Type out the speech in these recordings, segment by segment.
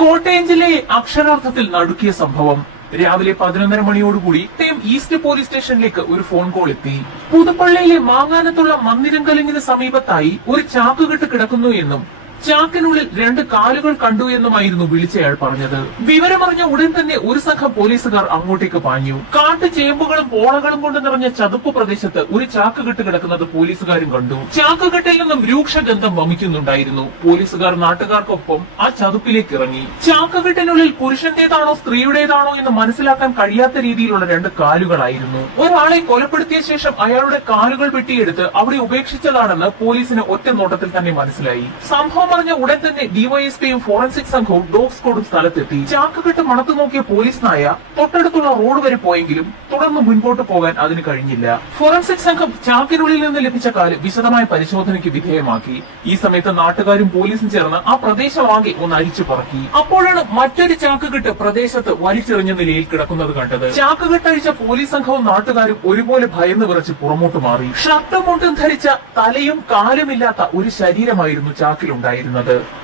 കോട്ടയം ജില്ലയെ അക്ഷരാർത്ഥത്തിൽ നടുക്കിയ സംഭവം. രാവിലെ 11:30 മണിയോടുകൂടി കോട്ടയം ഈസ്റ്റ് പോലീസ് സ്റ്റേഷനിലേക്ക് ഒരു ഫോൺ കോൾ എത്തി. പുതുപ്പള്ളിയിലെ മാങ്ങാനത്തുള്ള മന്ദിരംകലിങ്ങിന് സമീപത്തായി ഒരു ചാക്കുകെട്ട് കിടക്കുന്നു എന്നും ചാക്കിനുള്ളിൽ 2 കാലുകൾ കണ്ടു എന്നുമായിരുന്നു വിളിച്ചയാൾ പറഞ്ഞത്. വിവരമറിഞ്ഞ ഉടൻ തന്നെ ഒരു സംഘം പോലീസുകാർ അങ്ങോട്ടേക്ക് പാഞ്ഞു. കാട്ടു ചേമ്പുകളും പോളകളും കൊണ്ട് നിറഞ്ഞ ചതുപ്പ് പ്രദേശത്ത് ഒരു ചാക്കുകെട്ട് കിടക്കുന്നത് പോലീസുകാരും കണ്ടു. ചാക്കുകെട്ടിൽ നിന്നും രൂക്ഷഗന്ധം വമിക്കുന്നുണ്ടായിരുന്നു. പോലീസുകാർ നാട്ടുകാർക്കൊപ്പം ആ ചതുപ്പിലേക്ക് ഇറങ്ങി. ചാക്കുകെട്ടിനുള്ളിൽ പുരുഷന്റേതാണോ സ്ത്രീയുടേതാണോ എന്ന് മനസ്സിലാക്കാൻ കഴിയാത്ത രീതിയിലുള്ള 2 കാലുകളായിരുന്നു. ഒരാളെ കൊലപ്പെടുത്തിയ ശേഷം അയാളുടെ കാലുകൾ വെട്ടിയെടുത്ത് അവിടെ ഉപേക്ഷിച്ചതാണെന്ന് പോലീസിന് ഒറ്റ നോട്ടത്തിൽ തന്നെ മനസ്സിലായി. സംഭവം പറഞ്ഞ ഉടൻ തന്നെ ഡിവൈഎസ്പിയും ഫോറൻസിക് സംഘവും ഡോഗ് സ്ക്വാഡും സ്ഥലത്തെത്തി. ചാക്കുകെട്ട് മണത്തു നോക്കിയ പോലീസ് നായ തൊട്ടടുത്തുള്ള റോഡ് വരെ പോയെങ്കിലും തുടർന്ന് മുൻപോട്ട് പോകാൻ അതിന് കഴിഞ്ഞില്ല. ഫോറൻസിക് സംഘം ചാക്കിനുള്ളിൽ നിന്ന് ലഭിച്ച കാല് വിശദമായ പരിശോധനയ്ക്ക് വിധേയമാക്കി. ഈ സമയത്ത് നാട്ടുകാരും പോലീസും ചേർന്ന് ആ പ്രദേശമാകെ ഒന്ന് അരിച്ചു പറക്കി. അപ്പോഴാണ് മറ്റൊരു ചാക്കുകെട്ട് പ്രദേശത്ത് വലിച്ചെറിഞ്ഞ നിലയിൽ കിടക്കുന്നത് കണ്ടത്. ചാക്കുകെട്ടഴിച്ച പോലീസ് സംഘവും നാട്ടുകാരും ഒരുപോലെ ഭയന്ന് വിറച്ച് പുറമോട്ട് മാറി. ഷർട്ടും മുണ്ടും ധരിച്ച തലയും കാലുമില്ലാത്ത ഒരു ശരീരമായിരുന്നു ചാക്കിലുണ്ടായിരുന്നത്.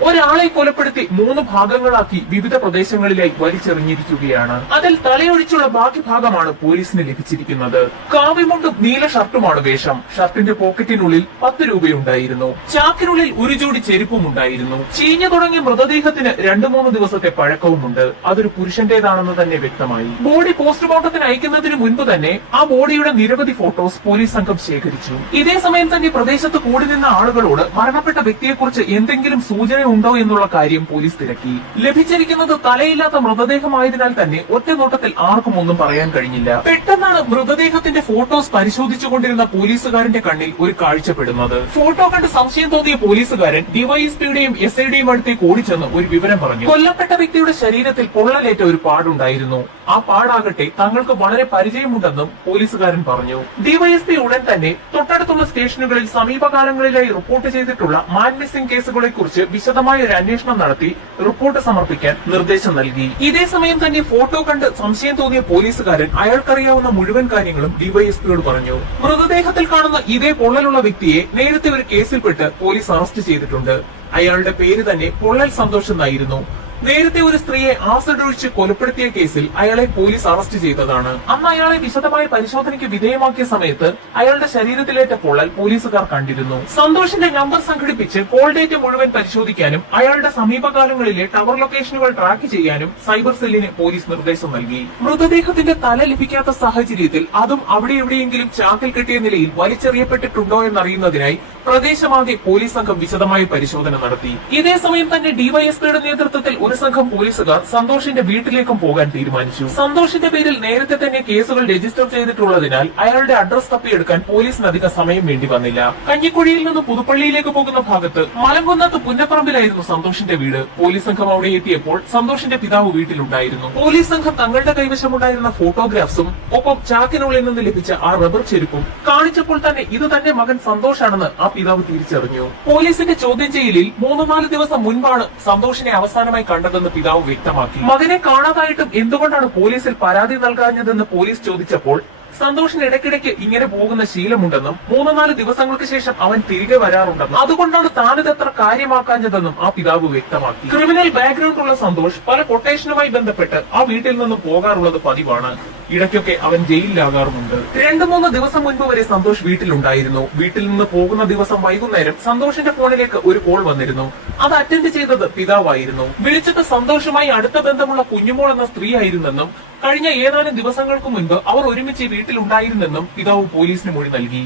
ഒരാളെ കൊലപ്പെടുത്തി 3 ഭാഗങ്ങളാക്കി വിവിധ പ്രദേശങ്ങളിലായി വലിച്ചെറിഞ്ഞിരിക്കുകയാണ്. അതിൽ തലയൊഴിച്ചുള്ള ബാക്കി ഭാഗമാണ് പോലീസിന് ലഭിച്ചിരിക്കുന്നത്. കാവിമുണ്ടും നീല ഷർട്ടുമാണ് വേഷം. ഷർട്ടിന്റെ പോക്കറ്റിനുള്ളിൽ 10 രൂപയുണ്ടായിരുന്നു. ചാക്കിനുള്ളിൽ ഒരു ജോഡി ചെരുപ്പും ഉണ്ടായിരുന്നു. ചീഞ്ഞു തുടങ്ങിയ മൃതദേഹത്തിന് 2-3 ദിവസത്തെ പഴക്കവുമുണ്ട്. അതൊരു പുരുഷന്റേതാണെന്ന് തന്നെ വ്യക്തമായി. ബോഡി പോസ്റ്റ്മോർട്ടത്തിന് അയക്കുന്നതിന് മുൻപ് തന്നെ ആ ബോഡിയുടെ നിരവധി ഫോട്ടോസ് പോലീസ് സംഘം ശേഖരിച്ചു. ഇതേ സമയം തന്നെ പ്രദേശത്ത് കൂടി നിന്ന ആളുകളോട് മരണപ്പെട്ട വ്യക്തിയെക്കുറിച്ച് എന്തെങ്കിലും സൂചന ഉണ്ടോ എന്നുള്ള കാര്യം പോലീസ് തിരക്കി. ലഭിച്ചിരിക്കുന്നത് തലയില്ലാത്ത മൃതദേഹമായതിനാൽ തന്നെ ഒറ്റ നോട്ടത്തിൽ ആർക്കും ഒന്നും പറയാൻ കഴിഞ്ഞില്ല. പെട്ടെന്നാണ് മൃതദേഹത്തിന്റെ ഫോട്ടോസ് പരിശോധിച്ചുകൊണ്ടിരുന്ന പോലീസുകാരന്റെ കണ്ണിൽ ഒരു കാഴ്ചപ്പെടുന്നത്. ഫോട്ടോ കണ്ട് സംശയം തോന്നിയ പോലീസുകാരൻ ഡിവൈഎസ്പിയുടെയും എസ്ഐയുടെയും അടുത്തേക്ക് ഓടിച്ചെന്ന് ഒരു വിവരം പറഞ്ഞു. കൊല്ലപ്പെട്ട വ്യക്തിയുടെ ശരീരത്തിൽ പൊള്ളലേറ്റ ഒരു പാടുണ്ടായിരുന്നു. ആ പാടാകട്ടെ തങ്ങൾക്ക് വളരെ പരിചയമുണ്ടെന്നും പോലീസുകാരൻ പറഞ്ഞു. ഡിവൈഎസ്പി ഉടൻ തന്നെ തൊട്ടടുത്തുള്ള സ്റ്റേഷനുകളിൽ സമീപകാലങ്ങളിലായി റിപ്പോർട്ട് ചെയ്തിട്ടുള്ള മാൻ മിസ്സിംഗ് കേസുകളെ കുറിച്ച് വിശദമായ ഒരു അന്വേഷണം നടത്തി റിപ്പോർട്ട് സമർപ്പിക്കാൻ നിർദ്ദേശം നൽകി. ഇതേ സമയം തന്നെ ഫോട്ടോ കണ്ട് സംശയം തോന്നിയ പോലീസുകാരൻ അയാൾക്കറിയാവുന്ന മുഴുവൻ കാര്യങ്ങളും ഡിവൈഎസ്പിയോട് പറഞ്ഞു. മൃതദേഹത്തിൽ കാണുന്ന ഇതേ പൊള്ളലുള്ള വ്യക്തിയെ നേരത്തെ ഒരു കേസിൽപ്പെട്ട് പോലീസ് അറസ്റ്റ് ചെയ്തിട്ടുണ്ട്. അയാളുടെ പേര് തന്നെ പൊള്ളൽ സന്തോഷ് എന്നായിരുന്നു. നേരത്തെ ഒരു സ്ത്രീയെ ആസിഡ് ഒഴിച്ച് കൊലപ്പെടുത്തിയ കേസിൽ അയാളെ പോലീസ് അറസ്റ്റ് ചെയ്തതാണ്. അന്ന് അയാളെ വിശദമായ പരിശോധനയ്ക്ക് വിധേയമാക്കിയ സമയത്ത് അയാളുടെ ശരീരത്തിലേറ്റ പൊള്ളൽ പോലീസുകാർ കണ്ടിരുന്നു. സന്തോഷിന്റെ നമ്പർ സംഘടിപ്പിച്ച് കോൾ ഡേറ്റ മുഴുവൻ പരിശോധിക്കാനും അയാളുടെ സമീപകാലങ്ങളിലെ ടവർ ലൊക്കേഷനുകൾ ട്രാക്ക് ചെയ്യാനും സൈബർ സെല്ലിന് പോലീസ് നിർദ്ദേശം നൽകി. മൃതദേഹത്തിന്റെ തല ലഭിക്കാത്ത സാഹചര്യത്തിൽ അതും അവിടെ എവിടെയെങ്കിലും ചാക്കിൽ കെട്ടിയ നിലയിൽ വലിച്ചെറിയപ്പെട്ടിട്ടുണ്ടോ എന്നറിയുന്നതിനായി പ്രദേശമാകെ പോലീസ് സംഘം വിശദമായ പരിശോധന നടത്തി. ഇതേ സമയം തന്നെ ഡിവൈഎസ്പിയുടെ നേതൃത്വത്തിൽ ഒരു സംഘം പോലീസുകാർ സന്തോഷിന്റെ വീട്ടിലേക്കും പോകാൻ തീരുമാനിച്ചു. സന്തോഷിന്റെ പേരിൽ നേരത്തെ തന്നെ കേസുകൾ രജിസ്റ്റർ ചെയ്തിട്ടുള്ളതിനാൽ അയാളുടെ അഡ്രസ് തപ്പിയെടുക്കാൻ പോലീസിന് അധികം സമയം വേണ്ടി വന്നില്ല. കഞ്ഞിക്കുഴിയിൽ നിന്ന് പുതുപ്പള്ളിയിലേക്ക് പോകുന്ന ഭാഗത്ത് മലങ്കുന്നത്ത് പുന്നപ്പറമ്പിലായിരുന്നു സന്തോഷിന്റെ വീട്. പോലീസ് സംഘം അവിടെ എത്തിയപ്പോൾ സന്തോഷിന്റെ പിതാവ് വീട്ടിലുണ്ടായിരുന്നു. പോലീസ് സംഘം തങ്ങളുടെ കൈവശമുണ്ടായിരുന്ന ഫോട്ടോഗ്രാഫ്സും ഒപ്പം ചാക്കിനുള്ളിൽ നിന്ന് ലഭിച്ച ആ റബ്ബർ ചെരുപ്പും കാണിച്ചപ്പോൾ തന്നെ ഇത് തന്നെ മകൻ സന്തോഷാണെന്ന് ആ പിതാവ് തിരിച്ചറിഞ്ഞു. പോലീസിന്റെ ചോദ്യം ചെയ്യലിൽ 3-4 ദിവസം മുൻപാണ് സന്തോഷിനെ അവസാനമായി കണ്ടതെന്ന് പിതാവ് വ്യക്തമാക്കി. മകനെ കാണാതായിട്ടും എന്തുകൊണ്ടാണ് പോലീസിൽ പരാതി നൽകാഞ്ഞതെന്ന് പോലീസ് ചോദിച്ചപ്പോൾ സന്തോഷിന് ഇടയ്ക്കിടയ്ക്ക് ഇങ്ങനെ പോകുന്ന ശീലമുണ്ടെന്നും 3-4 ദിവസങ്ങൾക്ക് ശേഷം അവൻ തിരികെ വരാറുണ്ടെന്നും അതുകൊണ്ടാണ് താനിതത്ര കാര്യമാക്കാഞ്ഞതെന്നും ആ പിതാവ് വ്യക്തമാക്കി. ക്രിമിനൽ ബാക്ക്ഗ്രൗണ്ട് ഉള്ള സന്തോഷ് പല കൊട്ടേഷനുമായി ബന്ധപ്പെട്ട് ആ വീട്ടിൽ നിന്നും പോകാറുള്ളത് പതിവാണ്. ഇടയ്ക്കൊക്കെ അവൻ ജയിലിലാകാറുമുണ്ട്. 2-3 ദിവസം മുൻപ് വരെ സന്തോഷ് വീട്ടിലുണ്ടായിരുന്നു. വീട്ടിൽ നിന്ന് പോകുന്ന ദിവസം വൈകുന്നേരം സന്തോഷിന്റെ ഫോണിലേക്ക് ഒരു കോൾ വന്നിരുന്നു. അത് അറ്റൻഡ് ചെയ്തത് പിതാവായിരുന്നു. വിളിച്ചത് സന്തോഷുമായി അടുത്ത ബന്ധമുള്ള കുഞ്ഞുമോൾ എന്ന സ്ത്രീ ആയിരുന്നെന്നും കഴിഞ്ഞ ഏതാനും ദിവസങ്ങൾക്ക് മുൻപ് അവർ ഒരുമിച്ച് വീട്ടിലുണ്ടായിരുന്നെന്നും പിതാവ് പോലീസിന് മൊഴി നൽകി.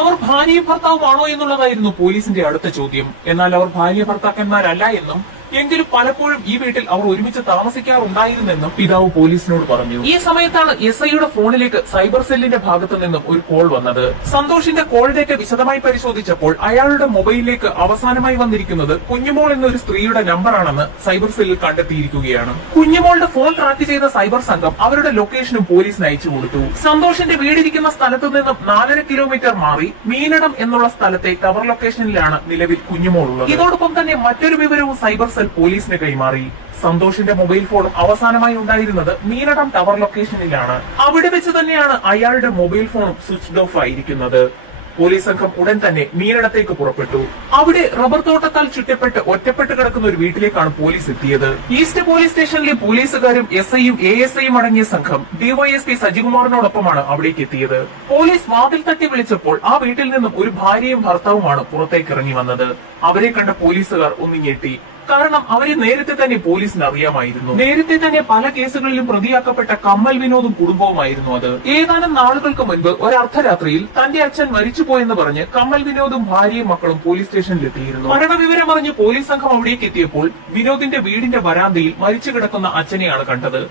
അവർ ഭാര്യ ഭർത്താവുമാണോ എന്നുള്ളതായിരുന്നു പോലീസിന്റെ അടുത്ത ചോദ്യം. എന്നാൽ അവർ ഭാര്യ ഭർത്താക്കന്മാരല്ല എന്നും എങ്കിലും പലപ്പോഴും ഈ വീട്ടിൽ അവർ ഒരുമിച്ച് താമസിക്കാറുണ്ടായിരുന്നെന്നും പിതാവ് പോലീസിനോട് പറഞ്ഞു. ഈ സമയത്താണ് എസ്ഐയുടെ ഫോണിലേക്ക് സൈബർ സെല്ലിന്റെ ഭാഗത്തു നിന്നും ഒരു കോൾ വന്നത്. സന്തോഷിന്റെ കോൾ ഡേറ്റ വിശദമായി പരിശോധിച്ചപ്പോൾ അയാളുടെ മൊബൈലിലേക്ക് അവസാനമായി വന്നിരിക്കുന്നത് കുഞ്ഞുമോൾ എന്നൊരു സ്ത്രീയുടെ നമ്പറാണെന്ന് സൈബർ സെല്ലിൽ കണ്ടെത്തിയിരിക്കുകയാണ്. കുഞ്ഞുമോളുടെ ഫോൺ ട്രാക്ക് ചെയ്ത സൈബർ സംഘം അവരുടെ ലൊക്കേഷനും പോലീസിന് അയച്ചു കൊടുത്തു. സന്തോഷിന്റെ വീടിരിക്കുന്ന സ്ഥലത്തു നിന്നും 4.5 കിലോമീറ്റർ മാറി മീനടം എന്നുള്ള സ്ഥലത്തെ ടവർ ലൊക്കേഷനിലാണ് നിലവിൽ കുഞ്ഞുമോൾ ഉള്ളത്. ഇതോടൊപ്പം തന്നെ മറ്റൊരു വിവരവും സൈബർ സെൽ പോലീസിന് കൈമാറി. സന്തോഷിന്റെ മൊബൈൽ ഫോൺ അവസാനമായി ഉണ്ടായിരുന്നത് മീനടം ടവർ ലൊക്കേഷനിലാണ്. അവിടെ വെച്ച് തന്നെയാണ് അയാളുടെ മൊബൈൽ ഫോണും സ്വിച്ച് ഓഫ് ആയിരിക്കുന്നത്. പോലീസ് സംഘം ഉടൻ തന്നെ മീനിടത്തേക്ക് പുറപ്പെട്ടു. അവിടെ റബ്ബർ തോട്ടത്താൽ ചുറ്റപ്പെട്ട് ഒറ്റപ്പെട്ട് കിടക്കുന്ന ഒരു വീട്ടിലേക്കാണ് പോലീസ് എത്തിയത്. ഈസ്റ്റ് പോലീസ് സ്റ്റേഷനിലെ പോലീസുകാരും SIയും ASIയും അടങ്ങിയ സംഘം DYSP സജികുമാറിനോടൊപ്പമാണ് അവിടേക്ക് എത്തിയത്. പോലീസ് വാതിൽ തട്ടി വിളിച്ചപ്പോൾ ആ വീട്ടിൽ നിന്നും ഒരു ഭാര്യയും ഭർത്താവുമാണ് പുറത്തേക്ക് ഇറങ്ങി വന്നത്. അവരെ കണ്ട പോലീസുകാർ ഒന്ന് ഞെട്ടി. കാരണം അവരെ നേരത്തെ തന്നെ പോലീസിന് അറിയാമായിരുന്നു. നേരത്തെ തന്നെ പല കേസുകളിലും പ്രതിയാക്കപ്പെട്ട കമ്മൽ വിനോദും കുടുംബവുമായിരുന്നു അത്. ഏതാനും നാളുകൾക്ക് മുൻപ് ഒരു അർദ്ധരാത്രിയിൽ തന്റെ അച്ഛൻ മരിച്ചുപോയെന്ന് പറഞ്ഞ് കമ്മൽ വിനോദും ഭാര്യയും മക്കളും പോലീസ് സ്റ്റേഷനിലെത്തിയിരുന്നു. മരണവിവരം അറിഞ്ഞ് പോലീസ് സംഘം അവിടേക്ക് എത്തിയപ്പോൾ വിനോദിന്റെ വീടിന്റെ വരാന്തയിൽ മരിച്ചു കിടക്കുന്ന അച്ഛനെയാണ് കണ്ടത്.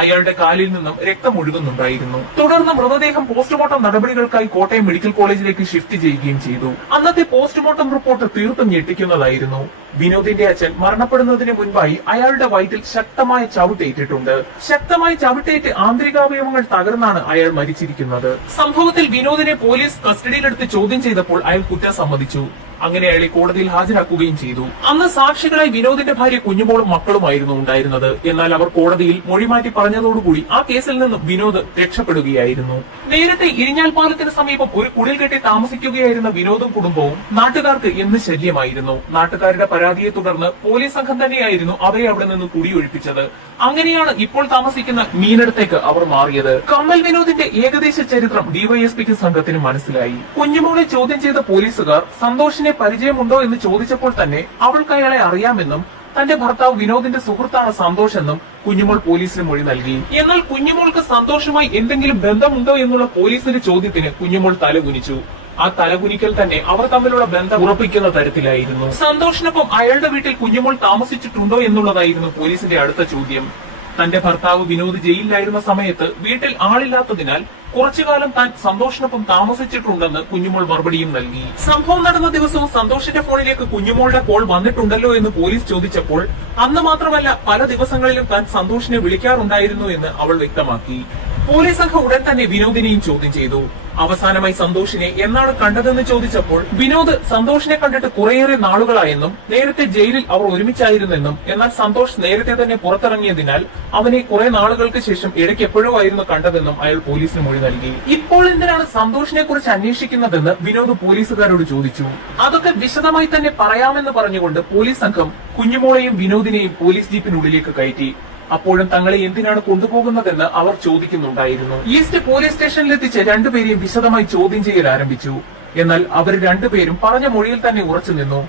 അയാളുടെ കാലിൽ നിന്നും രക്തം ഒഴുകുന്നുണ്ടായിരുന്നു. തുടർന്ന് മൃതദേഹം പോസ്റ്റ്മോർട്ടം നടപടികൾക്കായി കോട്ടയം മെഡിക്കൽ കോളേജിലേക്ക് ഷിഫ്റ്റ് ചെയ്യുകയും ചെയ്തു. അന്നത്തെ പോസ്റ്റ്മോർട്ടം റിപ്പോർട്ട് തീർത്തും ഞെട്ടിക്കുന്നതായിരുന്നു. വിനോദിന്റെ അച്ഛൻ മരണപ്പെടുന്നതിന് മുൻപായി അയാളുടെ വയറ്റിൽ ശക്തമായ ചവിട്ടേറ്റിട്ടുണ്ട്. ശക്തമായ ചവിട്ടേറ്റ് ആന്തരികാവയവങ്ങൾ തകർന്നാണ് അയാൾ മരിച്ചിരിക്കുന്നത്. സംഭവത്തിൽ വിനോദിനെ പോലീസ് കസ്റ്റഡിയിലെടുത്ത് ചോദ്യം ചെയ്തപ്പോൾ അയാൾ കുറ്റം സമ്മതിച്ചു. അങ്ങനെ അയാളെ കോടതിയിൽ ഹാജരാക്കുകയും ചെയ്തു. അന്ന് സാക്ഷികളായി വിനോദിന്റെ ഭാര്യ കുഞ്ഞുമോളും മക്കളുമായിരുന്നു ഉണ്ടായിരുന്നത്. എന്നാൽ അവർ കോടതിയിൽ മൊഴിമാറ്റി പറഞ്ഞതോടുകൂടി ആ കേസിൽ നിന്നും വിനോദ് രക്ഷപ്പെടുകയായിരുന്നു. നേരത്തെ ഇരിഞ്ഞാൽ പാലത്തിന് സമീപം ഒരു കുടിൽ കെട്ടി താമസിക്കുകയായിരുന്ന വിനോദും കുടുംബവും നാട്ടുകാർക്ക് എന്ന് ശല്യമായിരുന്നു. നാട്ടുകാരുടെ പരാതിയെ തുടർന്ന് പോലീസ് സംഘം തന്നെയായിരുന്നു അവരെ അവിടെ നിന്ന് കുടിയൊഴിപ്പിച്ചത്. അങ്ങനെയാണ് ഇപ്പോൾ താമസിക്കുന്ന മീനിടത്തേക്ക് അവർ മാറിയത്. കമ്മൽ വിനോദിന്റെ ഏകദേശ ചരിത്രം DYSPക്ക് സംഘത്തിന് മനസ്സിലായി. കുഞ്ഞുമോളെ ചോദ്യം ചെയ്ത പോലീസുകാർ സന്തോഷിനെ പരിചയമുണ്ടോ എന്ന് ചോദിച്ചപ്പോൾ തന്നെ അവൾക്ക് അയാളെ അറിയാമെന്നും തന്റെ ഭർത്താവ് വിനോദിന്റെ സുഹൃത്താണ് സന്തോഷ് എന്നും കുഞ്ഞുമോൾ പോലീസിന് മൊഴി നൽകി. എന്നാൽ കുഞ്ഞുമോൾക്ക് സന്തോഷുമായി എന്തെങ്കിലും ബന്ധമുണ്ടോ എന്നുള്ള പോലീസിന്റെ ചോദ്യത്തിന് കുഞ്ഞുമോൾ തലകുനിച്ചു. ആ തലകുനിക്കൽ തന്നെ അവർ തമ്മിലുള്ള ബന്ധം ഉറപ്പിക്കുന്ന തരത്തിലായിരുന്നു. സന്തോഷിനൊപ്പം അയാളുടെ വീട്ടിൽ കുഞ്ഞുമോൾ താമസിച്ചിട്ടുണ്ടോ എന്നുള്ളതായിരുന്നു പോലീസിന്റെ അടുത്ത ചോദ്യം. തന്റെ ഭർത്താവ് വിനോദ് ജയിലിലായിരുന്ന സമയത്ത് വീട്ടിൽ ആളില്ലാത്തതിനാൽ കുറച്ചുകാലം താൻ സന്തോഷിനൊപ്പം താമസിച്ചിട്ടുണ്ടെന്ന് കുഞ്ഞുമോൾ മറുപടിയും നൽകി. സംഭവം നടന്ന ദിവസവും സന്തോഷിന്റെ ഫോണിലേക്ക് കുഞ്ഞുമോളുടെ കോൾ വന്നിട്ടുണ്ടല്ലോ എന്ന് പോലീസ് ചോദിച്ചപ്പോൾ അന്ന് മാത്രമല്ല പല ദിവസങ്ങളിലും താൻ സന്തോഷിനെ വിളിക്കാറുണ്ടായിരുന്നു എന്ന് അവൾ വ്യക്തമാക്കി. പോലീസ് സംഘം ഉടൻ തന്നെ വിനോദിനെയും ചോദ്യം ചെയ്തു. അവസാനമായി സന്തോഷിനെ എന്നാണ് കണ്ടതെന്ന് ചോദിച്ചപ്പോൾ വിനോദ് സന്തോഷിനെ കണ്ടിട്ട് കുറേയേറെ നാളുകളായെന്നും നേരത്തെ ജയിലിൽ അവർ ഒരുമിച്ചായിരുന്നെന്നും എന്നാൽ സന്തോഷ് നേരത്തെ തന്നെ പുറത്തിറങ്ങിയതിനാൽ അവനെ കുറെ നാളുകൾക്ക് ശേഷം ഇടയ്ക്ക് എപ്പോഴോ ആയിരുന്നു കണ്ടതെന്നും അയാൾ പോലീസിന് മൊഴി നൽകി. ഇപ്പോൾ എന്തിനാണ് സന്തോഷിനെ കുറിച്ച് അന്വേഷിക്കുന്നതെന്ന് വിനോദ് പോലീസുകാരോട് ചോദിച്ചു. അതൊക്കെ വിശദമായി തന്നെ പറയാമെന്ന് പറഞ്ഞുകൊണ്ട് പോലീസ് സംഘം കുഞ്ഞുമോളെയും വിനോദിനെയും പോലീസ് ജീപ്പിനുള്ളിലേക്ക് കയറ്റി. അപ്പോഴും തങ്ങളെ എന്തിനാണ് കൊണ്ടുപോകുന്നതെന്ന് അവർ ചോദിക്കുന്നുണ്ടായിരുന്നു. ഈസ്റ്റ് പോലീസ് സ്റ്റേഷനിലെത്തിച്ച് രണ്ടുപേരെയും വിശദമായി ചോദ്യം ചെയ്യൽ ആരംഭിച്ചു. എന്നാൽ അവർ രണ്ടുപേരും പറഞ്ഞ മൊഴിയിൽ തന്നെ ഉറച്ചു നിന്നു.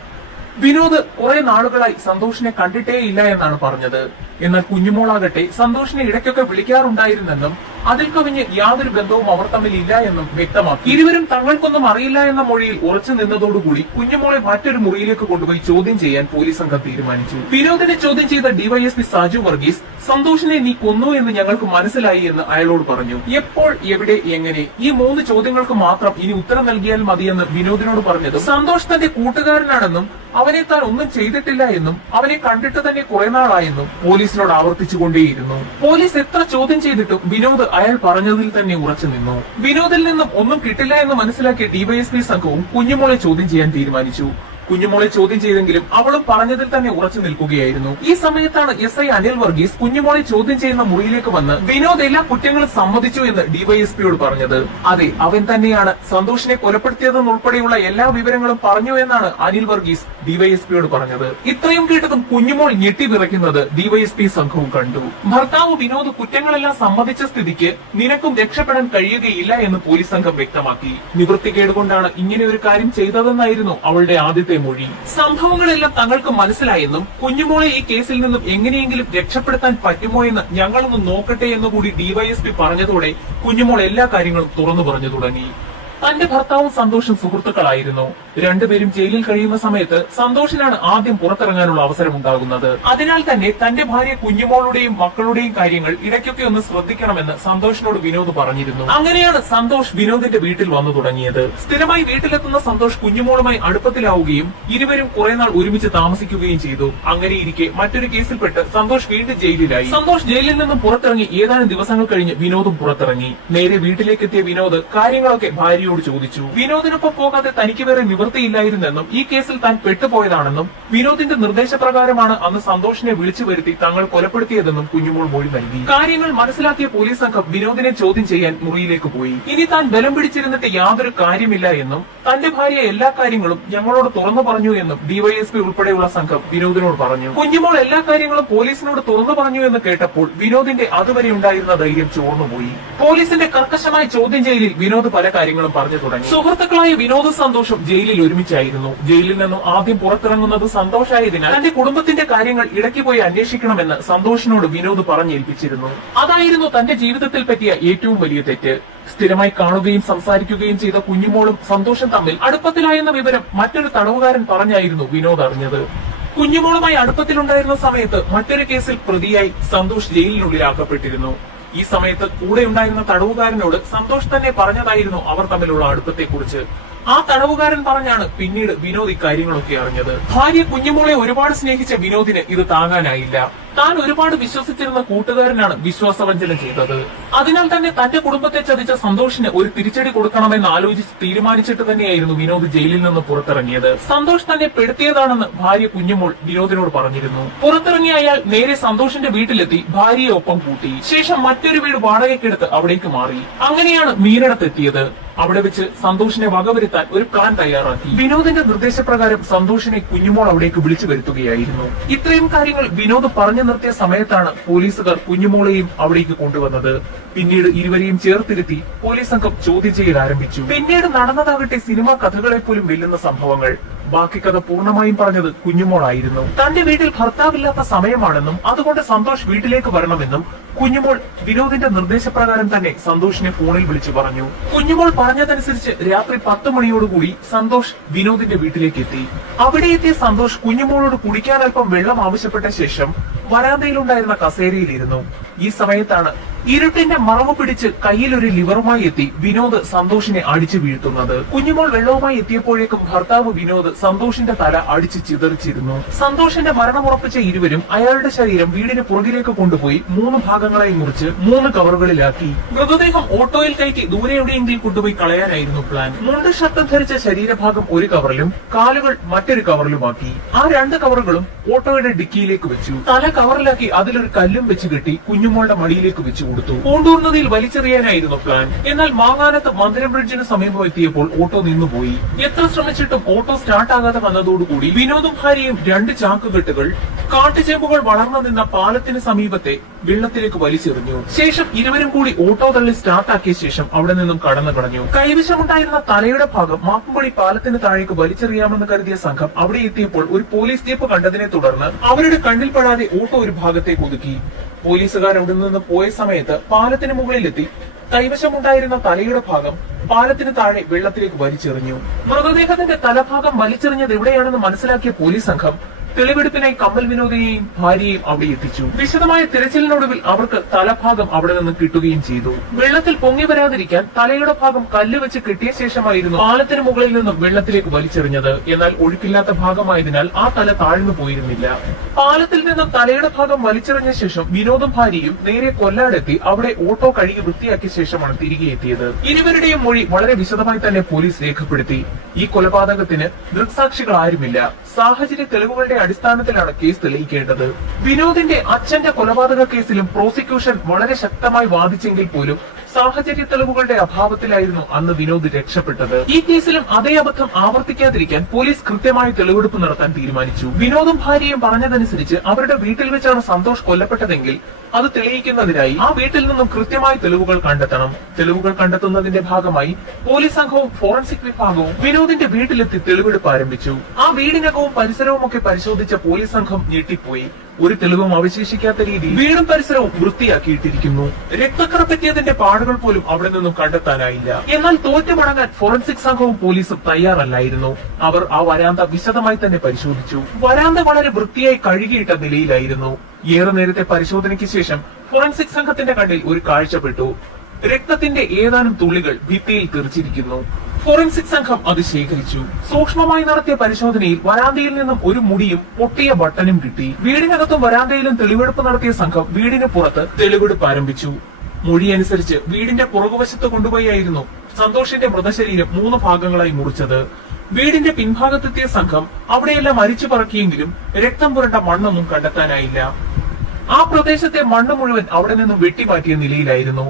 വിനോദ് കുറെ നാളുകളായി സന്തോഷിനെ കണ്ടിട്ടേയില്ല എന്നാണ് പറഞ്ഞത്. എന്നാൽ കുഞ്ഞുമോളാകട്ടെ സന്തോഷിനെ ഇടയ്ക്കൊക്കെ വിളിക്കാറുണ്ടായിരുന്നെന്നും അതിൽ കവിഞ്ഞ് യാതൊരു ബന്ധവും അവർ തമ്മിൽ ഇല്ല എന്നും വ്യക്തമാക്കി. ഇരുവരും തങ്ങൾക്കൊന്നും അറിയില്ല എന്ന മൊഴിയിൽ ഉറച്ചു നിന്നതോടുകൂടി കുഞ്ഞുമോളെ മറ്റൊരു മുറിയിലേക്ക് കൊണ്ടുപോയി ചോദ്യം ചെയ്യാൻ പോലീസ് സംഘം തീരുമാനിച്ചു. വിനോദിനെ ചോദ്യം ചെയ്ത DYSP സാജു വർഗീസ് സന്തോഷിനെ നീ കൊന്നു എന്ന് ഞങ്ങൾക്ക് മനസ്സിലായി എന്ന് അയാളോട് പറഞ്ഞു. എപ്പോൾ, എവിടെ, എങ്ങനെ ഈ 3 ചോദ്യങ്ങൾക്ക് മാത്രം ഇനി ഉത്തരം നൽകിയാൽ മതിയെന്ന് വിനോദിനോട് പറഞ്ഞത് സന്തോഷ് തന്റെ കൂട്ടുകാരനാണെന്നും അവനെ താൻ ഒന്നും ചെയ്തിട്ടില്ല എന്നും അവനെ കണ്ടിട്ട് തന്നെ കുറെ നാളായെന്നും പോലീസിനോട് ആവർത്തിച്ചുകൊണ്ടേയിരുന്നു. പോലീസ് എത്ര ചോദ്യം ചെയ്തിട്ടും വിനോദ് അയാൾ പറഞ്ഞതിൽ തന്നെ ഉറച്ചു നിന്നു. വിനോദിൽ നിന്നും ഒന്നും കിട്ടില്ല എന്ന് മനസ്സിലാക്കിയ DYSP സംഘവും കുഞ്ഞുമോളെ ചോദ്യം ചെയ്യാൻ തീരുമാനിച്ചു. കുഞ്ഞുമോളെ ചോദ്യം ചെയ്തെങ്കിലും അവളും പറഞ്ഞതിൽ തന്നെ ഉറച്ചു നിൽക്കുകയായിരുന്നു. ഈ സമയത്താണ് SI അനിൽ വർഗീസ് കുഞ്ഞുമോളെ ചോദ്യം ചെയ്യുന്ന മുറിയിലേക്ക് വന്ന് വിനോദ് എല്ലാ കുറ്റങ്ങളും സമ്മതിച്ചു എന്ന് DYSPയോട് പറഞ്ഞത്. അതെ, അവൻ തന്നെയാണ് സന്തോഷിനെ കൊലപ്പെടുത്തിയതെന്നുൾപ്പെടെയുള്ള എല്ലാ വിവരങ്ങളും പറഞ്ഞു എന്നാണ് അനിൽ വർഗീസ് DYSPയോട് പറഞ്ഞത്. ഇത്രയും കേട്ടതും കുഞ്ഞുമോൾ ഞെട്ടിവിറയ്ക്കുന്നത് DYSP സംഘവും കണ്ടു. ഭർത്താവ് വിനോദ് കുറ്റങ്ങളെല്ലാം സമ്മതിച്ച സ്ഥിതിക്ക് നിനക്കും രക്ഷപ്പെടാൻ കഴിയുകയില്ല എന്ന് പോലീസ് സംഘം വ്യക്തമാക്കി. നിവൃത്തികേടുകൊണ്ടാണ് ഇങ്ങനെ ഒരു കാര്യം ചെയ്തതെന്നായിരുന്നു അവളുടെ ആദ്യത്തെ മൊഴി. സംഭവങ്ങളെല്ലാം തങ്ങൾക്ക് മനസ്സിലായെന്നും കുഞ്ഞുമോളെ ഈ കേസിൽ നിന്നും എങ്ങനെയെങ്കിലും രക്ഷപ്പെടുത്താൻ പറ്റുമോ എന്ന് ഞങ്ങളൊന്ന് നോക്കട്ടെ എന്നുകൂടി DYSP പറഞ്ഞതോടെ കുഞ്ഞുമോൾ എല്ലാ കാര്യങ്ങളും തുറന്നു പറഞ്ഞു തുടങ്ങി. തന്റെ ഭർത്താവും സന്തോഷും സുഹൃത്തുക്കളായിരുന്നു. രണ്ടുപേരും ജയിലിൽ കഴിയുന്ന സമയത്ത് സന്തോഷിനാണ് ആദ്യം പുറത്തിറങ്ങാനുള്ള അവസരം ഉണ്ടാകുന്നത്. അതിനാൽ തന്നെ തന്റെ ഭാര്യ കുഞ്ഞുമോളുടെയും മക്കളുടെയും കാര്യങ്ങൾ ഇടയ്ക്കൊക്കെ ഒന്ന് ശ്രദ്ധിക്കണമെന്ന് സന്തോഷിനോട് വിനോദ് പറഞ്ഞിരുന്നു. അങ്ങനെയാണ് സന്തോഷ് വിനോദിന്റെ വീട്ടിൽ വന്നു തുടങ്ങിയത്. സ്ഥിരമായി വീട്ടിലെത്തുന്ന സന്തോഷ് കുഞ്ഞുമോളുമായി അടുപ്പത്തിലാവുകയും ഇരുവരും കുറെ നാൾ ഒരുമിച്ച് താമസിക്കുകയും ചെയ്തു. അങ്ങനെയിരിക്കെ മറ്റൊരു കേസിൽപ്പെട്ട് സന്തോഷ് വീണ്ടും ജയിലിലായി. സന്തോഷ് ജയിലിൽ നിന്നും പുറത്തിറങ്ങി ഏതാനും ദിവസങ്ങൾ കഴിഞ്ഞ് വിനോദും പുറത്തിറങ്ങി. നേരെ വീട്ടിലേക്കെത്തിയ വിനോദ് കാര്യങ്ങളൊക്കെ ഭാര്യയോട് ഭാര്യയോട് ചോദിച്ചു. വിനോദിനൊപ്പം പോകാതെ തനിക്ക് വേറെ നിവൃത്തിയില്ലായിരുന്നെന്നും ഈ കേസിൽ താൻ പെട്ടുപോയതാണെന്നും വിനോദിന്റെ നിർദ്ദേശപ്രകാരമാണ് അന്ന് സന്തോഷിനെ വിളിച്ചു വരുത്തി തങ്ങൾ കൊലപ്പെടുത്തിയതെന്നും കുഞ്ഞുമോൾ മൊഴി നൽകി. കാര്യങ്ങൾ മനസ്സിലാക്കിയ പോലീസ് സംഘം വിനോദിനെ ചോദ്യം ചെയ്യാൻ മുറിയിലേക്ക് പോയി. ഇനി താൻ ബലം പിടിച്ചിരുന്നിട്ട് യാതൊരു കാര്യമില്ല എന്നും തന്റെ ഭാര്യ എല്ലാ കാര്യങ്ങളും ഞങ്ങളോട് തുറന്നു പറഞ്ഞു എന്നും ഡിവൈഎസ്പി ഉൾപ്പെടെയുള്ള സംഘം വിനോദിനോട് പറഞ്ഞു. കുഞ്ഞുമോൾ എല്ലാ കാര്യങ്ങളും പോലീസിനോട് തുറന്നു പറഞ്ഞു എന്ന് കേട്ടപ്പോൾ വിനോദിന്റെ അതുവരെ ഉണ്ടായിരുന്ന ധൈര്യം ചോർന്നുപോയി. പോലീസിന്റെ കർക്കശമായ ചോദ്യം ചെയ്യലിൽ വിനോദ് പല കാര്യങ്ങളും പറഞ്ഞു തുടങ്ങി. സുഹൃത്തുക്കളായ വിനോദ് സന്തോഷും ജയിലിൽ ഒരുമിച്ചായിരുന്നു. ജയിലിൽ നിന്നും ആദ്യം പുറത്തിറങ്ങുന്നത് സന്തോഷായതിനാൽ തന്റെ കുടുംബത്തിന്റെ കാര്യങ്ങൾ ഇടയ്ക്ക് പോയി അന്വേഷിക്കണമെന്ന് സന്തോഷിനോട് വിനോദ് പറഞ്ഞേൽപ്പിച്ചിരുന്നു. അതായിരുന്നു തന്റെ ജീവിതത്തിൽ പറ്റിയ ഏറ്റവും വലിയ തെറ്റ്. സ്ഥിരമായി കാണുകയും സംസാരിക്കുകയും ചെയ്ത കുഞ്ഞുമോളും സന്തോഷം തമ്മിൽ അടുപ്പത്തിലായെന്ന വിവരം മറ്റൊരു തടവുകാരൻ പറഞ്ഞായിരുന്നു വിനോദ് അറിഞ്ഞത്. കുഞ്ഞുമോളുമായി അടുപ്പത്തിലുണ്ടായിരുന്ന സമയത്ത് മറ്റൊരു കേസിൽ പ്രതിയായി സന്തോഷ് ജയിലിനുള്ളിലാക്കപ്പെട്ടിരുന്നു. ഈ സമയത്ത് കൂടെ ഉണ്ടായിരുന്ന തടവുകാരനോട് സന്തോഷ് തന്നെ പറഞ്ഞതായിരുന്നു അവർ തമ്മിലുള്ള അടുപ്പത്തെക്കുറിച്ച്. ആ തടവുകാരൻ പറഞ്ഞാണ് പിന്നീട് വിനോദ് ഇക്കാര്യങ്ങളൊക്കെ അറിഞ്ഞത്. ഭാര്യ കുഞ്ഞുമോളെ ഒരുപാട് സ്നേഹിച്ച വിനോദിന് ഇത് താങ്ങാനായില്ല. താൻ ഒരുപാട് വിശ്വസിച്ചിരുന്ന കൂട്ടുകാരനാണ് വിശ്വാസവഞ്ചന ചെയ്തത്. അതിനാൽ തന്നെ തന്റെ കുടുംബത്തെ ചതിച്ച സന്തോഷിന് ഒരു തിരിച്ചടി കൊടുക്കണമെന്ന് ആലോചിച്ച് തീരുമാനിച്ചിട്ട് തന്നെയായിരുന്നു വിനോദ് ജയിലിൽ നിന്ന് പുറത്തിറങ്ങിയത്. സന്തോഷ് തന്നെ പെടുത്തിയതാണെന്ന് ഭാര്യ കുഞ്ഞുമോൾ വിനോദിനോട് പറഞ്ഞിരുന്നു. പുറത്തിറങ്ങിയ അയാൾ നേരെ സന്തോഷിന്റെ വീട്ടിലെത്തി ഭാര്യയെ ഒപ്പം കൂട്ടി. ശേഷം മറ്റൊരു വീട് വാടകയ്ക്കെടുത്ത് അവിടേക്ക് മാറി. അങ്ങനെയാണ് മീനടത്തെത്തിയത്. അവിടെ വെച്ച് സന്തോഷിനെ വകവരുത്താൻ ഒരു പ്ലാൻ തയ്യാറാക്കി. വിനോദിന്റെ നിർദ്ദേശപ്രകാരം സന്തോഷിനെ കുഞ്ഞുമോൾ അവിടേക്ക് വിളിച്ചു വരുത്തുകയായിരുന്നു. ഇത്രയും കാര്യങ്ങൾ വിനോദ് പറഞ്ഞു നിർത്തിയ സമയത്താണ് പോലീസുകാർ കുഞ്ഞുമോളെയും അവിടേക്ക് കൊണ്ടുവന്നത്. പിന്നീട് ഇരുവരെയും ചേർത്തിരുത്തി പോലീസ് സംഘം ചോദ്യം ചെയ്യൽ ആരംഭിച്ചു. പിന്നീട് നടന്നതാകട്ടെ സിനിമാ കഥകളെ പോലും വെല്ലുന്ന സംഭവങ്ങൾ. ബാക്കി കഥ പൂർണ്ണമായും പറഞ്ഞത് കുഞ്ഞുമോളായിരുന്നു. തന്റെ വീട്ടിൽ ഭർത്താവില്ലാത്ത സമയമാണെന്നും അതുകൊണ്ട് സന്തോഷ് വീട്ടിലേക്ക് വരണമെന്നും കുഞ്ഞുമോൾ വിനോദിന്റെ നിർദ്ദേശപ്രകാരം തന്നെ സന്തോഷിനെ ഫോണിൽ വിളിച്ചു പറഞ്ഞു. കുഞ്ഞുമോൾ പറഞ്ഞതനുസരിച്ച് രാത്രി 10 മണിയോടുകൂടി സന്തോഷ് വിനോദിന്റെ വീട്ടിലേക്ക് എത്തി. അവിടെ എത്തിയ സന്തോഷ് കുഞ്ഞുമോളോട് കുടിക്കാൻ അല്പം വെള്ളം ആവശ്യപ്പെട്ട ശേഷം വരാന്തയിലുണ്ടായിരുന്ന കസേരയിലിരുന്നു. ഈ സമയത്താണ് ഇരുട്ടിന്റെ മറവ് പിടിച്ച് കയ്യിലൊരു ലിവറുമായി എത്തി വിനോദ് സന്തോഷിനെ അടിച്ചു വീഴ്ത്തുന്നത്. കുഞ്ഞുമോൾ വെള്ളവുമായി എത്തിയപ്പോഴേക്കും ഭർത്താവ് വിനോദ് സന്തോഷിന്റെ തല അടിച്ചു ചിതറിച്ചിരുന്നു. സന്തോഷിന്റെ മരണമുറപ്പിച്ച ഇരുവരും അയാളുടെ ശരീരം വീടിന് പുറകിലേക്ക് കൊണ്ടുപോയി 3 ഭാഗങ്ങളായി മുറിച്ച് 3 കവറുകളിലാക്കി. മൃതദേഹം ഓട്ടോയിൽ കയറ്റി ദൂരെ എവിടെയെങ്കിലും കൊണ്ടുപോയി കളയാനായിരുന്നു പ്ലാൻ. മുണ്ട് ഷർട്ട് ധരിച്ച ശരീരഭാഗം ഒരു കവറിലും കാലുകൾ മറ്റൊരു കവറിലുമാക്കി. ആ 2 കവറുകളും ഓട്ടോയുടെ ഡിക്കിയിലേക്ക് വെച്ചു. തല കവറിലാക്കി അതിലൊരു കല്ലും വെച്ച് കെട്ടി കുഞ്ഞുമോളുടെ മടിയിലേക്ക് വെച്ചു കൊടുത്തു. പൂണ്ടൂർന്നതിൽ വലിച്ചെറിയാനായിരുന്നു പ്ലാൻ. എന്നാൽ മാങ്ങാനത്ത് മന്ദിരം ബ്രിഡ്ജിന് സമീപം എത്തിയപ്പോൾ ഓട്ടോ നിന്നുപോയി. എത്ര ശ്രമിച്ചിട്ടും ഓട്ടോ സ്റ്റാർട്ട് ആകാതെ വന്നതോടുകൂടി വിനോദും ഭാര്യയും 2 ചാക്കുകെട്ടുകൾ കാട്ടുചേമ്പുകൾ വളർന്നു നിന്ന പാലത്തിന് സമീപത്തെ വെള്ളത്തിലേക്ക് വലിച്ചെറിഞ്ഞു. ശേഷം ഇരുവരും കൂടി ഓട്ടോ തള്ളി സ്റ്റാർട്ടാക്കിയ ശേഷം അവിടെ നിന്നും കടന്നു കളഞ്ഞു. കൈവശമുണ്ടായിരുന്ന തലയുടെ ഭാഗം മാക്കുംപടി പാലത്തിന് താഴേക്ക് വലിച്ചെറിയാമെന്ന് കരുതിയ സംഘം അവിടെ എത്തിയപ്പോൾ ഒരു പോലീസ് ജീപ്പ് കണ്ടതിനെ തുടർന്ന് അവരുടെ കണ്ണിൽപ്പെടാതെ ഓട്ടോ ഒരു ഭാഗത്തേക്ക് ഒതുക്കി. പോലീസുകാർ അവിടെ നിന്ന് പോയ സമയത്ത് പാലത്തിന് മുകളിലെത്തി കൈവശമുണ്ടായിരുന്ന തലയുടെ ഭാഗം പാലത്തിന് താഴെ വെള്ളത്തിലേക്ക് വലിച്ചെറിഞ്ഞു. മൃതദേഹത്തിന്റെ തലഭാഗം വലിച്ചെറിഞ്ഞത് എവിടെയാണെന്ന് മനസ്സിലാക്കിയ പോലീസ് സംഘം തെളിവെടുപ്പിനായി കമ്മൽ വിനോദിനെയും ഭാര്യയെയും അവിടെ എത്തിച്ചു. വിശദമായ തിരച്ചിലിനൊടുവിൽ അവർക്ക് തലഭാഗം അവിടെ നിന്ന് കിട്ടുകയും ചെയ്തു. വെള്ളത്തിൽ പൊങ്ങി വരാതിരിക്കാൻ തലയുടെ ഭാഗം കല്ല് വെച്ച് കെട്ടിയ ശേഷമായിരുന്നു പാലത്തിന് മുകളിൽ നിന്നും വെള്ളത്തിലേക്ക് വലിച്ചെറിഞ്ഞത്. എന്നാൽ ഒഴുക്കില്ലാത്ത ഭാഗമായതിനാൽ ആ തല താഴ്ന്നു പോയിരുന്നില്ല. പാലത്തിൽ നിന്നും തലയുടെ ഭാഗം വലിച്ചെറിഞ്ഞ ശേഷം വിനോദും ഭാര്യയും നേരെ കൊല്ലാടെത്തി അവിടെ ഓട്ടോ കഴുകി വൃത്തിയാക്കിയ ശേഷമാണ് തിരികെ എത്തിയത്. ഇരുവരുടെയും മൊഴി വളരെ വിശദമായി തന്നെ പോലീസ് രേഖപ്പെടുത്തി. ഈ കൊലപാതകത്തിന് ദൃക്സാക്ഷികൾ ആരുമില്ല. സാഹചര്യ തെളിവുകളുടെ അടിസ്ഥാനത്തിലാണ് കേസ് തെളിയിക്കേണ്ടത്. വിനോദിന്റെ അച്ഛന്റെ കൊലപാതക കേസിലും പ്രോസിക്യൂഷൻ വളരെ ശക്തമായി വാദിച്ചെങ്കിൽ പോലും സാഹചര്യ തെളിവുകളുടെ അഭാവത്തിലായിരുന്നു അന്ന് വിനോദ് രക്ഷപ്പെട്ടത്. ഈ കേസിലും അതേ അബദ്ധം ആവർത്തിക്കാതിരിക്കാൻ പോലീസ് കൃത്യമായ തെളിവെടുപ്പ് നടത്താൻ തീരുമാനിച്ചു. വിനോദും ഭാര്യയും പറഞ്ഞതനുസരിച്ച് അവരുടെ വീട്ടിൽ വെച്ചാണ് സന്തോഷ് കൊല്ലപ്പെട്ടതെങ്കിൽ അത് തെളിയിക്കുന്നതിനായി ആ വീട്ടിൽ നിന്നും കൃത്യമായ തെളിവുകൾ കണ്ടെത്തണം. തെളിവുകൾ കണ്ടെത്തുന്നതിന്റെ ഭാഗമായി പോലീസ് സംഘവും ഫോറൻസിക് വിഭാഗവും വിനോദിന്റെ വീട്ടിലെത്തി തെളിവെടുപ്പ് ആരംഭിച്ചു. ആ വീടിനകവും പരിസരവും ഒക്കെ പരിശോധിച്ച പോലീസ് സംഘം ഞെട്ടിപ്പോയി. ഒരു തെളിവും അവശേഷിക്കാത്ത രീതിയിൽ വീടും പരിസരവും വൃത്തിയാക്കിയിട്ടിരിക്കുന്നു. രക്തക്കറ പറ്റിയതിന്റെ പാടുകൾ പോലും അവിടെ നിന്നും കണ്ടെത്താനായില്ല. എന്നാൽ തോറ്റുമടങ്ങാൻ ഫോറൻസിക് സംഘവും പോലീസും തയ്യാറല്ലായിരുന്നു. അവർ ആ വരാന്ത വിശദമായി തന്നെ പരിശോധിച്ചു. വരാന്ത വളരെ വൃത്തിയായി കഴുകിയിട്ട നിലയിലായിരുന്നു. ഏറെ നേരത്തെ പരിശോധനയ്ക്ക് ശേഷം ഫോറൻസിക് സംഘത്തിന്റെ കണ്ണിൽ ഒരു കാഴ്ചപ്പെട്ടു. രക്തത്തിന്റെ ഏതാനും തുള്ളികൾ ഭിത്തിയിൽ തെറിച്ചിരിക്കുന്നു. ഫോറൻസിക് സംഘം അത് ശേഖരിച്ചു. സൂക്ഷ്മമായി നടത്തിയ പരിശോധനയിൽ വരാന്തയിൽ നിന്നും ഒരു മുടിയും പൊട്ടിയ ബട്ടനും കിട്ടി. വീടിനകത്തും വരാന്തയിലും തെളിവെടുപ്പ് നടത്തിയ സംഘം വീടിന് പുറത്ത് തെളിവെടുപ്പ് ആരംഭിച്ചു. മൊഴിയനുസരിച്ച് വീടിന്റെ പുറകുവശത്ത് കൊണ്ടുപോയായിരുന്നു സന്തോഷിന്റെ മൃതശരീരം 3 ഭാഗങ്ങളായി മുറിച്ചത്. വീടിന്റെ പിൻഭാഗത്തെത്തിയ സംഘം അവിടെയെല്ലാം അരിച്ചു പറക്കിയെങ്കിലും രക്തം പുരണ്ട മണ്ണൊന്നും കണ്ടെത്താനായില്ല. ആ പ്രദേശത്തെ മണ്ണ് മുഴുവൻ അവിടെ നിന്നും വെട്ടിമാറ്റിയ നിലയിലായിരുന്നു.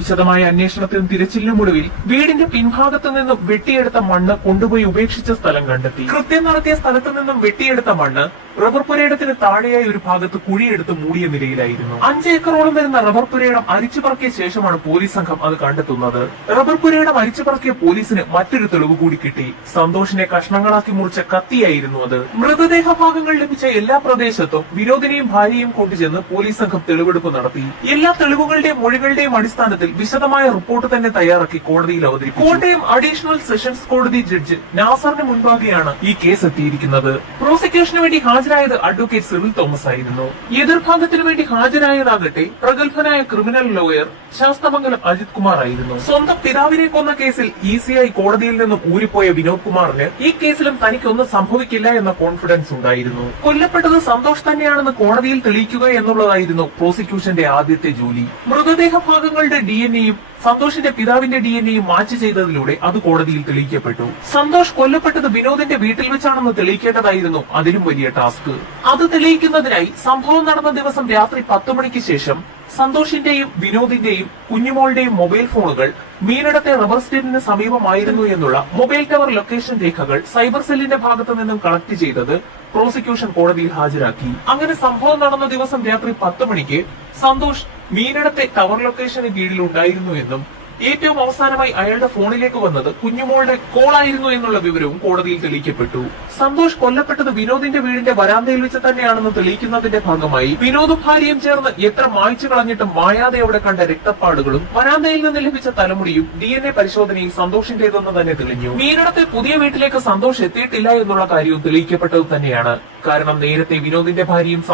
വിശദമായ അന്വേഷണത്തിനും തിരച്ചിലിനുമൊടുവിൽ വീടിന്റെ പിൻഭാഗത്ത് നിന്നും വെട്ടിയെടുത്ത മണ്ണ് കൊണ്ടുപോയി ഉപേക്ഷിച്ച സ്ഥലം കണ്ടെത്തി. കൃത്യം നടത്തിയ സ്ഥലത്ത് നിന്നും വെട്ടിയെടുത്ത മണ്ണ് റബ്ബർ പുരയിടത്തിന് താഴെയായി ഒരു ഭാഗത്ത് കുഴിയെടുത്ത് മൂടിയ നിലയിലായിരുന്നു. 5 ഏക്കറോളം വരുന്ന റബ്ബർ പുരയിടം അരിച്ചു പറക്കിയ ശേഷമാണ് പോലീസ് സംഘം അത് കണ്ടെത്തുന്നത്. റബ്ബർ പുരയിടം അരിച്ചു പറക്കിയ പോലീസിന് മറ്റൊരു തെളിവ് കൂടി കിട്ടി. സന്തോഷിനെ കഷ്ണങ്ങളാക്കി മുറിച്ച കത്തിയായിരുന്നു അത്. മൃതദേഹ ഭാഗങ്ങൾ ലഭിച്ച എല്ലാ പ്രദേശത്തും വിനോദിനെയും ഭാര്യയും കൊണ്ടുചെന്ന് പോലീസ് സംഘം തെളിവെടുപ്പ് നടത്തി. എല്ലാ തെളിവുകളുടെയും മൊഴികളുടെയും അടിസ്ഥാനത്തിൽ വിശദമായ റിപ്പോർട്ട് തന്നെ തയ്യാറാക്കി കോടതിയിൽ അവതരിപ്പിച്ചു. കോട്ടയം അഡീഷണൽ സെഷൻസ് കോടതി ജഡ്ജ് നാസറിന് മുൻപാകെയാണ് ഈ കേസ് എത്തിയിരിക്കുന്നത്. പ്രോസിക്യൂഷന് വേണ്ടി ഹാജരായത് അഡ്വക്കേറ്റ് സിറിൽ തോമസ് ആയിരുന്നു. എതിർഭാഗത്തിനു വേണ്ടി ഹാജരായതാകട്ടെ പ്രഗത്ഭനായ ക്രിമിനൽ ലോയർ ശാസ്തമംഗലം അജിത് കുമാർ ആയിരുന്നു. സ്വന്തം പിതാവിനെ കൊന്ന കേസിൽ ഈസിയായി കോടതിയിൽ നിന്നും ഊരിപ്പോയ വിനോദ് കുമാറിന് ഈ കേസിലും തനിക്കൊന്നും സംഭവിക്കില്ല എന്ന കോൺഫിഡൻസ് ഉണ്ടായിരുന്നു. കൊല്ലപ്പെട്ടത് സന്തോഷ് തന്നെയാണെന്ന് കോടതിയിൽ തെളിയിക്കുക എന്നുള്ളതായിരുന്നു പ്രോസിക്യൂഷന്റെ ആദ്യത്തെ ജോലി. മൃതദേഹ ഭാഗങ്ങളുടെ DNA-യും സന്തോഷിന്റെ പിതാവിന്റെ DNA-യും മാച്ച് ചെയ്തതിലൂടെ അത് കോടതിയിൽ തെളിയിക്കപ്പെട്ടു. സന്തോഷ് കൊല്ലപ്പെട്ടത് വിനോദിന്റെ വീട്ടിൽ വെച്ചാണെന്ന് തെളിയിക്കേണ്ടതായിരുന്നു അതിലും വലിയ ടാസ്ക്. അത് തെളിയിക്കുന്നതിനായി സംഭവം നടന്ന ദിവസം രാത്രി 10 മണിക്ക് ശേഷം സന്തോഷിന്റെയും വിനോദിന്റെയും കുഞ്ഞുമോളുടെയും മൊബൈൽ ഫോണുകൾ മീനടത്തെ റബ്ബർ സ്റ്റേറ്റിന് സമീപമായിരുന്നു എന്നുള്ള മൊബൈൽ ടവർ ലൊക്കേഷൻ രേഖകൾ സൈബർ സെല്ലിന്റെ ഭാഗത്തു നിന്നും കളക്ട് ചെയ്തത് പ്രോസിക്യൂഷൻ കോടതിയിൽ ഹാജരാക്കി. അങ്ങനെ സംഭവം നടന്ന ദിവസം രാത്രി 10 മണിക്ക് സന്തോഷ് മീനടത്തെ ടവർ ലൊക്കേഷന് കീഴിൽ ഉണ്ടായിരുന്നു എന്നും ഏറ്റവും അവസാനമായി അയാളുടെ ഫോണിലേക്ക് വന്നത് കുഞ്ഞുമോളുടെ കോൾ ആയിരുന്നു എന്നുള്ള വിവരവും കോടതിയിൽ തെളിയിക്കപ്പെട്ടു. സന്തോഷ് കൊല്ലപ്പെട്ടത് വിനോദിന്റെ വീടിന്റെ വരാന്തയിൽ വെച്ച് തന്നെയാണെന്ന് തെളിയിക്കുന്നതിന്റെ ഭാഗമായി വിനോദും ഭാര്യയും ചേർന്ന് എത്ര മായ്ച്ചു കളഞ്ഞിട്ടും മായാതെ അവിടെ കണ്ട രക്തപ്പാടുകളും വരാന്തയിൽ നിന്ന് ലഭിച്ച തലമുടിയും DNA പരിശോധനയിൽ സന്തോഷിന്റേതെന്ന് തന്നെ തെളിഞ്ഞു. മീനടത്തെ പുതിയ വീട്ടിലേക്ക് സന്തോഷ് എത്തിയിട്ടില്ല എന്നുള്ള കാര്യവും തെളിയിക്കപ്പെട്ടത് തന്നെയാണ്. കാരണം നേരത്തെ വിനോദിന്റെ ഭാര്യയും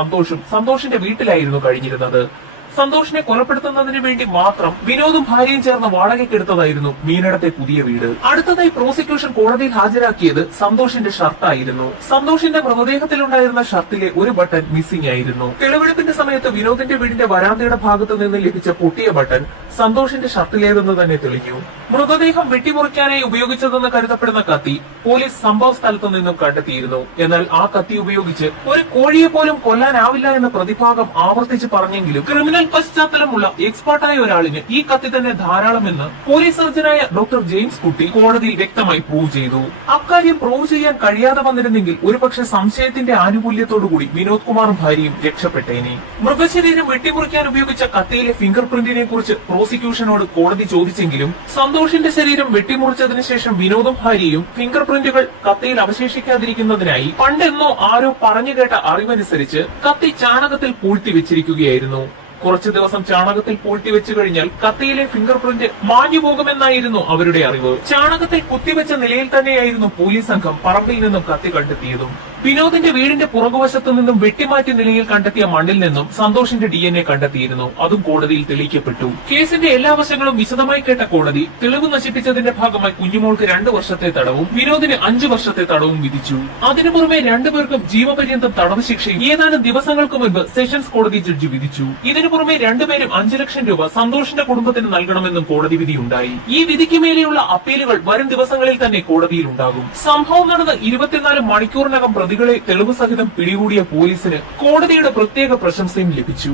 സന്തോഷിന്റെ വീട്ടിലായിരുന്നു കഴിഞ്ഞിരുന്നത്. സന്തോഷിനെ കൊലപ്പെടുത്തുന്നതിന് വേണ്ടി മാത്രം വിനോദും ഭാര്യയും ചേർന്ന് വാടകയ്ക്കെടുത്തതായിരുന്നു മീനടത്തെ പുതിയ വീട്. അടുത്തതായി പ്രോസിക്യൂഷൻ കോടതിയിൽ ഹാജരാക്കിയത് സന്തോഷിന്റെ ഷർട്ടായിരുന്നു. സന്തോഷിന്റെ മൃതദേഹത്തിലുണ്ടായിരുന്ന ഷർട്ടിലെ ഒരു ബട്ടൺ മിസ്സിംഗ് ആയിരുന്നു. തെളിവെടുപ്പിന്റെ സമയത്ത് വിനോദിന്റെ വീടിന്റെ വരാന്തയുടെ ഭാഗത്ത് നിന്ന് ലഭിച്ച പൊട്ടിയ ബട്ടൺ സന്തോഷിന്റെ ഷർട്ടിലേതെന്ന് തന്നെ തെളിഞ്ഞു. മൃതദേഹം വെട്ടിമുറിക്കാനായി ഉപയോഗിച്ചതെന്ന് കരുതപ്പെടുന്ന കത്തി പോലീസ് സംഭവ സ്ഥലത്തു നിന്നും കണ്ടെത്തിയിരുന്നു. എന്നാൽ ആ കത്തി ഉപയോഗിച്ച് ഒരു കോഴിയെ പോലും കൊല്ലാനാവില്ല എന്ന പ്രതിഭാഗം ആവർത്തിച്ച് പറഞ്ഞെങ്കിലും ക്രിമിനൽ പശ്ചാത്തലമുള്ള എക്സ്പെർട്ടായ ഒരാളിന് ഈ കത്തി തന്നെ ധാരാളമെന്ന് പോലീസ് സർജനായ ഡോക്ടർ ജെയിംസ് കുട്ടി കോടതിയിൽ വ്യക്തമായി പ്രൂവ് ചെയ്തു. അക്കാര്യം പ്രൂവ് ചെയ്യാൻ കഴിയാതെ വന്നിരുന്നെങ്കിൽ ഒരുപക്ഷെ സംശയത്തിന്റെ ആനുകൂല്യത്തോടുകൂടി വിനോദ് കുമാറും ഭാര്യയും രക്ഷപ്പെട്ടേനെ. മൃതശരീരം വെട്ടിമുറിക്കാൻ ഉപയോഗിച്ച കത്തിയിലെ ഫിംഗർ പ്രിന്റിനെ കുറിച്ച് പ്രോസിക്യൂഷനോട് കോടതി ചോദിച്ചെങ്കിലും സന്തോഷിന്റെ ശരീരം വെട്ടിമുറിച്ചതിനു ശേഷം വിനോദും ഭാര്യയും ഫിംഗർ പ്രിന്റുകൾ കത്തിയിൽ അവശേഷിക്കാതിരിക്കുന്നതിനായി പണ്ടെന്നോ ആരോ പറഞ്ഞു കേട്ട അറിവനുസരിച്ച് കത്തി ചാണകത്തിൽ പൂഴ്ത്തി വെച്ചിരിക്കുകയായിരുന്നു. കുറച്ചു ദിവസം ചാണകത്തിൽ പൂഴ്ത്തി വെച്ചു കഴിഞ്ഞാൽ കത്തിയിലെ ഫിംഗർ പ്രിന്റ് മാഞ്ഞു പോകുമെന്നായിരുന്നു അവരുടെ അറിവ്. ചാണകത്തിൽ കുത്തിവെച്ച നിലയിൽ തന്നെയായിരുന്നു പോലീസ് സംഘം പറമ്പിൽ നിന്നും കത്തി കണ്ടെത്തിയതും. വിനോദിന്റെ വീടിന്റെ പുറകുവശത്തു നിന്നും വെട്ടിമാറ്റിയ നിലയിൽ കണ്ടെത്തിയ മണ്ണിൽ നിന്നും സന്തോഷിന്റെ DNA കണ്ടെത്തിയിരുന്നു. അതും കോടതിയിൽ തെളിയിക്കപ്പെട്ടു. കേസിന്റെ എല്ലാ വശങ്ങളും വിശദമായി കേട്ട കോടതി തെളിവ് നശിപ്പിച്ചതിന്റെ ഭാഗമായി കുഞ്ഞുമോൾക്ക് 2 വർഷത്തെ തടവും വിനോദിന് 5 വർഷത്തെ തടവും വിധിച്ചു. അതിനു പുറമെ രണ്ടുപേർക്കും ജീവപര്യന്തം തടവ് ശിക്ഷയും ഏതാനും ദിവസങ്ങൾക്ക് മുൻപ് സെഷൻസ് കോടതി ജഡ്ജി വിധിച്ചു. ഇതിനു പുറമെ രണ്ടുപേരും 5 ലക്ഷം രൂപ സന്തോഷിന്റെ കുടുംബത്തിന് നൽകണമെന്നും കോടതി വിധിയുണ്ടായി. ഈ വിധിക്ക് മേലെയുള്ള അപ്പീലുകൾ വരും ദിവസങ്ങളിൽ തന്നെ കോടതിയിൽ ഉണ്ടാകും. സംഭവം നടന്ന് 24 മണിക്കൂറിനകം പ്രതികളെ തെളിവ് സഹിതം പിടികൂടിയ പോലീസിന് കോടതിയുടെ പ്രത്യേക പ്രശംസയും ലഭിച്ചു.